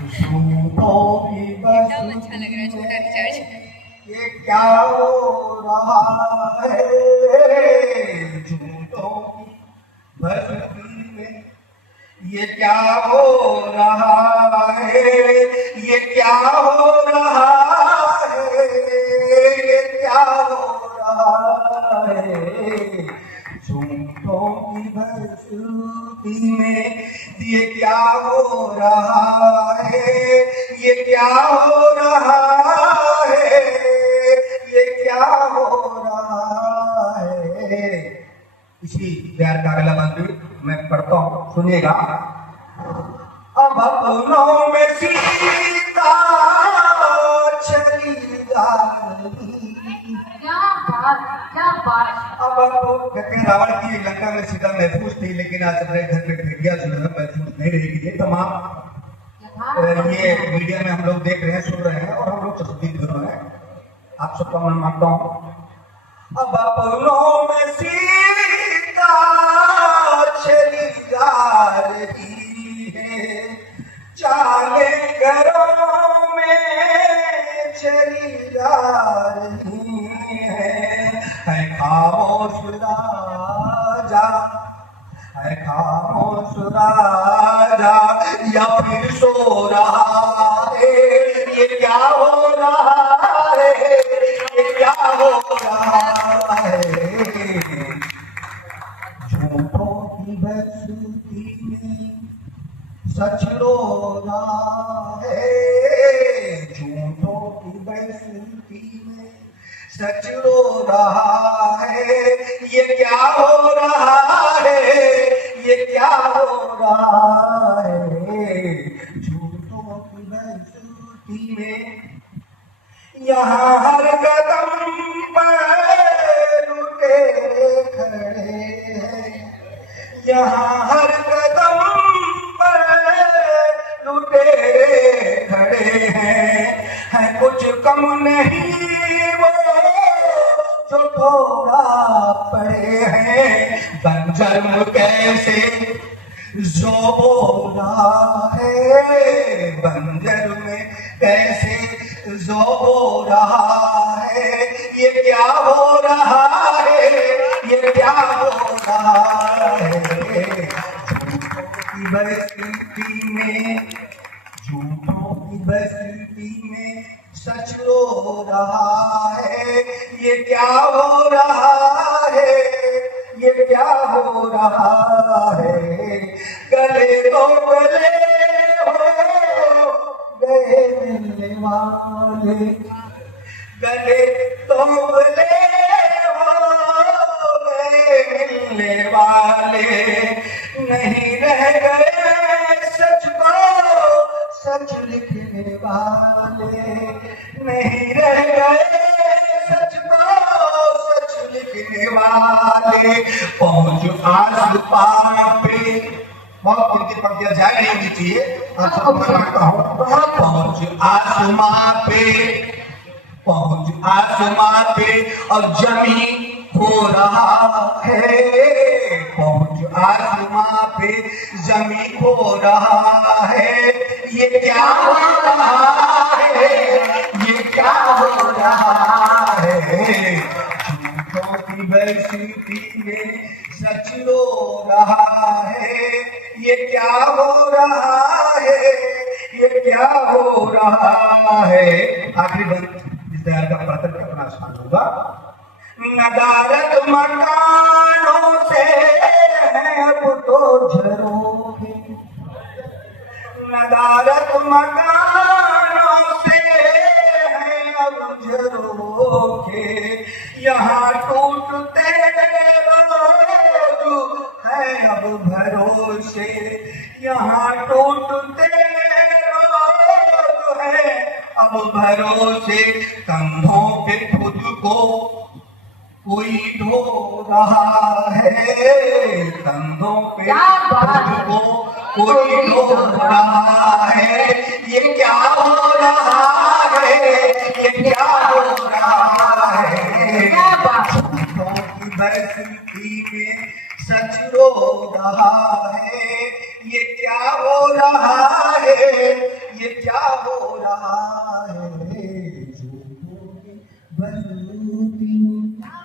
झूठों की एकदम अच्छा लग रहा है छोटा रिचार्ज। ये क्या हो रहा है, झूठों की बस्ती में ये क्या हो रहा है, ये क्या हो रहा है, ये क्या हो रहा है, झूठों की बस्ती में ये क्या हो रहा है, ये क्या हो रहा है, ये क्या हो रहा है। इसी प्यार का अगला मंत्र मैं पढ़ता हूं, सुनिएगा। अब अपनों में सीता चली जाएगी। अब कहते हैं रावण की लंका में सीता महफूज थी, लेकिन आज अपने घर पे भेड़िया जो है महफूज नहीं रहेगी। ये तमाम ये मीडिया में हम लोग देख रहे हैं, सुन रहे हैं, और हम लोग तस्दीक कर रहे हैं। आप सबका मैं मानता हूं। अब अपनों में सीता चली जा रही है, चाले घरों में चली जा रही है खामोश राजा, है खामोश राजा या फिर सो रहा है, ये क्या हो रहा है, ये क्या हो रहा है। झूठों की बस्ती में सच रो रहा है, झूठों की बस्ती में सच रो रहा है, ये क्या हो रहा है, ये क्या हो रहा है। झूठों की बस्ती में यहाँ हर कदम पर लुटेरे खड़े हैं, यहाँ हर कदम पर लुटेरे खड़े हैं कुछ कम नहीं वो जो थोड़ा पड़े हैं। बंजर कैसे जो बोला है, बंजर में कैसे जो हो रहा है, ये क्या हो रहा है, ये क्या हो रहा है। झूठों की बस्ती में, झूठों की बस्ती में सच रो रहा है, ये क्या हो रहा है, ये क्या हो रहा है। गले तो गले हो गए मिलने वाले, गले तो गले हो गए मिलने वाले, नहीं रह गए सच को सच लिखने वाले, नहीं रह गए सच को सच लिखने वाले। पहुंच आस पार पे, बहुत गिनती पढ़ दिया जाए, नहीं होनी चाहिए, आप सबको मैं मानता हूँ। पहुंच आसमां पे, पहुंच आसमां पे और जमीन हो रहा है, पहुंच आसमां पे जमीन हो रहा है, ये क्या हो रहा है, ये क्या हो रहा है। झूठों की बस्ती में सच रो रहा है, ये क्या हो रहा है, ये क्या हो रहा है। आखिरी बंद इस दयाल का प्रातः अपना स्थान होगा। नदारत मकानों से है अब तो झरोखे, नदारत मकानों से है अब झरोखे, यहाँ टूटते रोज है अब भरोसे, यहाँ टूटते रोज है अब भरोसे। कंधों पे खुद को कोई ढो रहा है, कंधों पे खुद को कोई ढो रहा है, ये क्या हो रहा है, ये क्या हो रहा है। झूठों की बस्ती में सच रो रहा है, ये क्या हो रहा है, ये बसूती हूँ